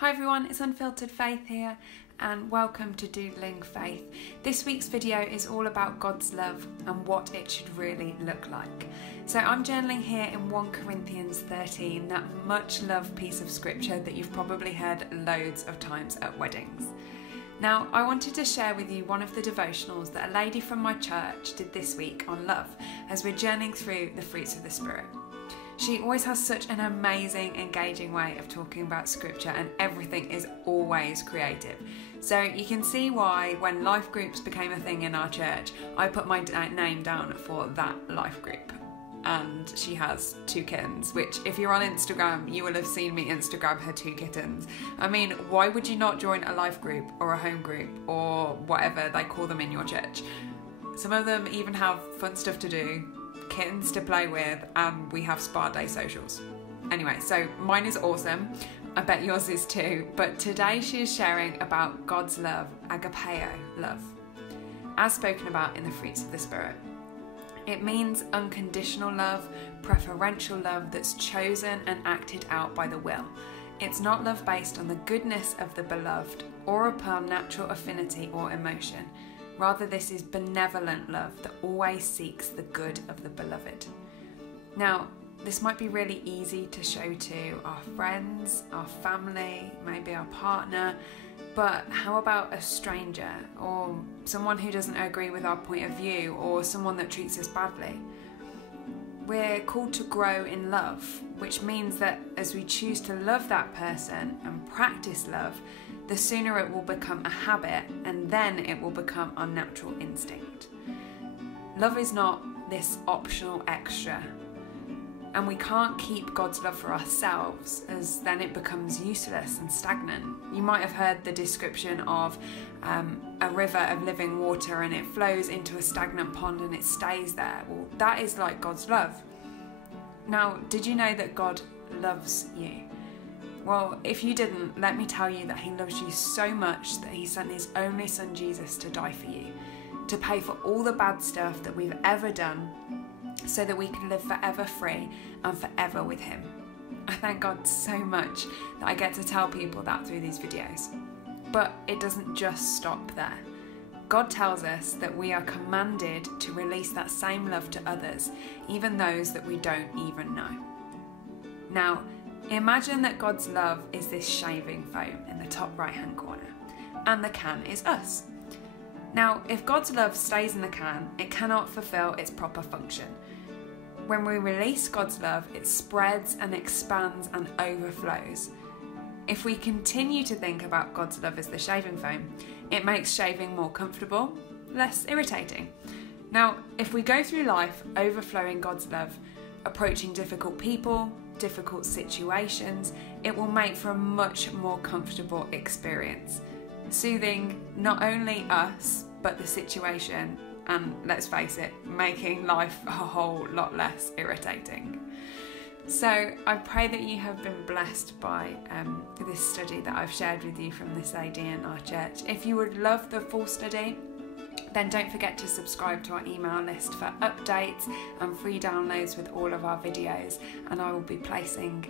Hi everyone, it's Unfiltered Faith here and welcome to Doodling Faith. This week's video is all about God's love and what it should really look like. So I'm journaling here in 1 Corinthians 13, that much loved piece of scripture that you've probably heard loads of times at weddings. Now, I wanted to share with you one of the devotionals that a lady from my church did this week on love as we're journeying through the fruits of the Spirit. She always has such an amazing, engaging way of talking about scripture, and everything is always creative. So you can see why when life groups became a thing in our church, I put my name down for that life group. And she has 2 kittens, which if you're on Instagram, you will have seen me Instagram her 2 kittens. I mean, why would you not join a life group or a home group or whatever they call them in your church? Some of them even have fun stuff to do, kittens to play with, and we have spa day socials. Anyway, so mine is awesome. I bet yours is too. But today she is sharing about God's love, agapeo love, as spoken about in the fruits of the Spirit. It means unconditional love, preferential love that's chosen and acted out by the will. It's not love based on the goodness of the beloved or upon natural affinity or emotion. Rather, this is benevolent love that always seeks the good of the beloved. Now, this might be really easy to show to our friends, our family, maybe our partner, but how about a stranger or someone who doesn't agree with our point of view or someone that treats us badly? We're called to grow in love, which means that as we choose to love that person and practice love, the sooner it will become a habit, and then it will become our natural instinct. Love is not this optional extra, and we can't keep God's love for ourselves, as then it becomes useless and stagnant. You might have heard the description of a river of living water, and it flows into a stagnant pond and it stays there. Well, that is like God's love. Now, did you know that God loves you? Well, if you didn't, let me tell you that he loves you so much that he sent his only son Jesus to die for you, to pay for all the bad stuff that we've ever done, so that we can live forever free and forever with him. I thank God so much that I get to tell people that through these videos. But it doesn't just stop there. God tells us that we are commanded to release that same love to others, even those that we don't even know. Now, imagine that God's love is this shaving foam in the top right-hand corner, and the can is us. Now, if God's love stays in the can, it cannot fulfill its proper function. When we release God's love, it spreads and expands and overflows. If we continue to think about God's love as the shaving foam, it makes shaving more comfortable, less irritating. Now, if we go through life overflowing God's love, approaching difficult people, difficult situations, it will make for a much more comfortable experience, soothing not only us but the situation, and let's face it, making life a whole lot less irritating. So I pray that you have been blessed by this study that I've shared with you from this lady in our church. If you would love the full study, then don't forget to subscribe to our email list for updates and free downloads with all of our videos, and I will be placing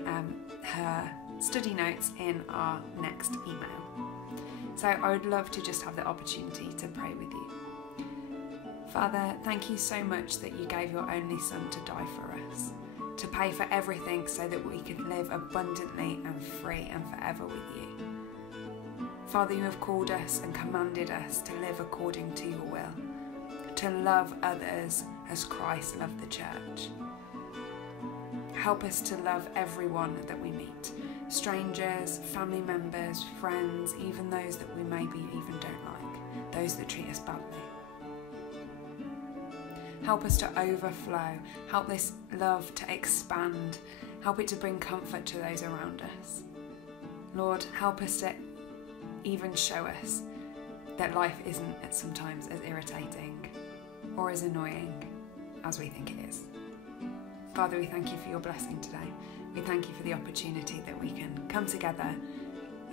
her study notes in our next email. So I would love to just have the opportunity to pray with you. Father, thank you so much that you gave your only son to die for us, to pay for everything so that we could live abundantly and free and forever with you. Father, you have called us and commanded us to live according to your will, to love others as Christ loved the church. Help us to love everyone that we meet, strangers, family members, friends, even those that we maybe even don't like, those that treat us badly. Help us to overflow, help this love to expand, help it to bring comfort to those around us. Lord, help us to even show us that life isn't sometimes as irritating or as annoying as we think it is. Father, we thank you for your blessing today. We thank you for the opportunity that we can come together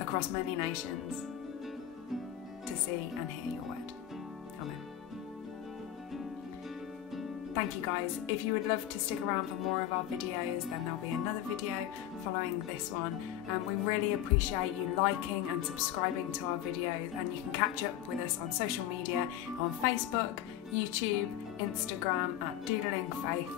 across many nations to see and hear your word. Amen. thank you guys. If you would love to stick around for more of our videos, then there'll be another video following this one. We really appreciate you liking and subscribing to our videos, and you can catch up with us on social media on Facebook, YouTube, Instagram at Doodling Faith,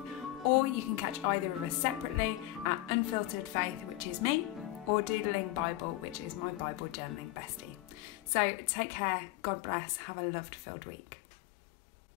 or you can catch either of us separately at Unfiltered Faith, which is me, or Doodling Bible, which is my Bible journaling bestie. So take care, God bless, have a love-filled week.